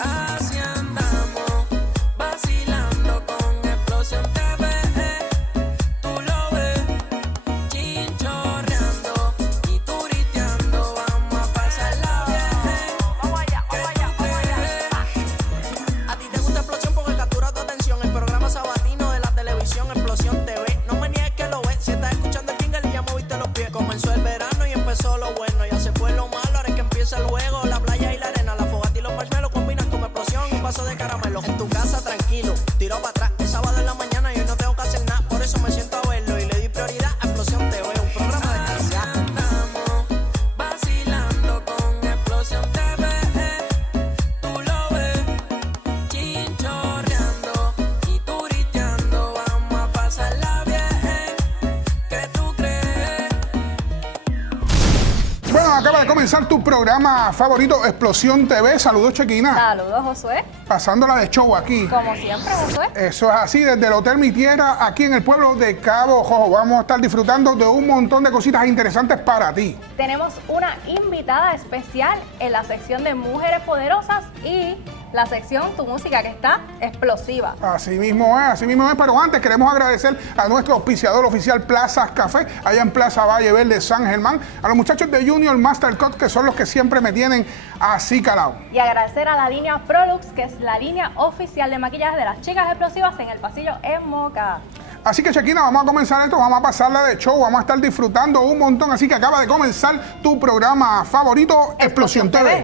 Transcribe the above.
Así andamos, vacilando con Xplosion TV. Tú lo ves, chinchorreando y turiteando. Vamos a pasarla bien. Vamos allá, vamos allá, vamos allá. A ti te gusta Xplosion porque captura tu atención. El programa sabatino de la televisión Xplosion TV. No me niegues que lo ves. Si estás escuchando el jingle y ya moviste los pies. Comenzó el verano y empezó lo bueno. Ya se fue lo malo, ahora es que empieza el juego. La playa y la arena, la fogata y los marshmallows combinan con Xplosion y un vaso de caramelo. En tu casa tranquilo, tiro para atrás. Es sábado en la mañana y hoy no tengo que hacer nada. Por eso me siento a verlo y le di prioridad a Xplosion TV. Un programa de calidad. Andamos vacilando con Xplosion TV. Tú lo ves, chinchorreando y turiteando. Vamos a pasarla bien. ¿Qué tú crees? Bueno, acaba de comenzar tu programa favorito, Xplosion TV. Saludos, Chequina. Saludos, Josué. Pasándola de show aquí. Como siempre, Josué. Eso es así, desde el Hotel Mi Tierra, aquí en el pueblo de Cabo, Rojo. Vamos a estar disfrutando de un montón de cositas interesantes para ti. Tenemos una invitada especial en la sección de Mujeres Poderosas y la sección Tu Música, que está explosiva. Así mismo es. Pero antes queremos agradecer a nuestro auspiciador oficial Plazas Café, allá en Plaza Valle Verde, San Germán, a los muchachos de Junior Mastercut, que son los que siempre me tienen así calado. Y agradecer a la línea Prolux, que es la línea oficial de maquillaje de las chicas explosivas en el pasillo en Moca. Así que, Chequina, vamos a comenzar esto, vamos a pasarla de show, vamos a estar disfrutando un montón. Así que acaba de comenzar tu programa favorito, Xplosion TV.